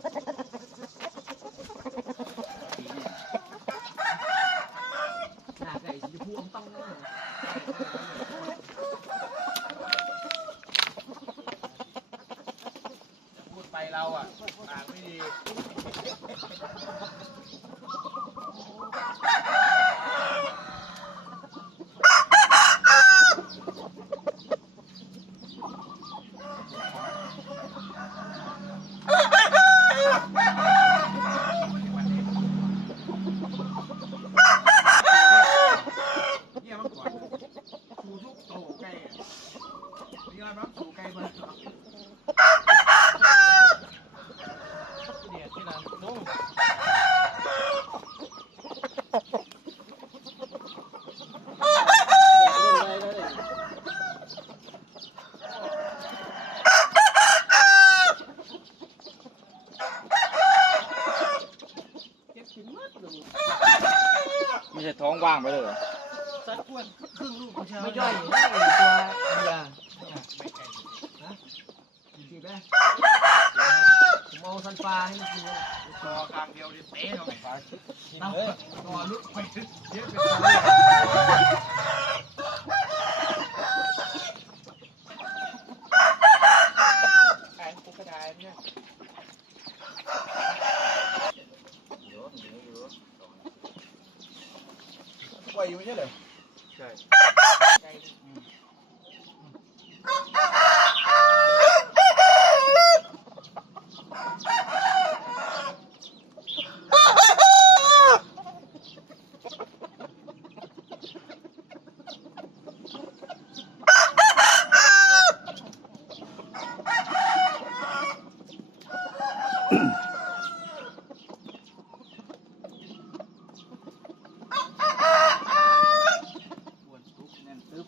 หน้าไก่สีพูอมต้องหน้าพูดไปเราอะปากไม่ดี ไม่ใช่ท้องว่างไปเลยเหรอสัตว์วนครึ่งลูกของเชไม่ย่อย มอาซันปลาให้มันกินเลยคอข้างเดียวดิเตะลงไปนเอยคอลุกไปเยอะไปไอ้กูก็ได้เนี่ยปล่อยอยู่ไม่ใช่เหรอใช่ อ้วนตุ๊บแน่นตึ๊บ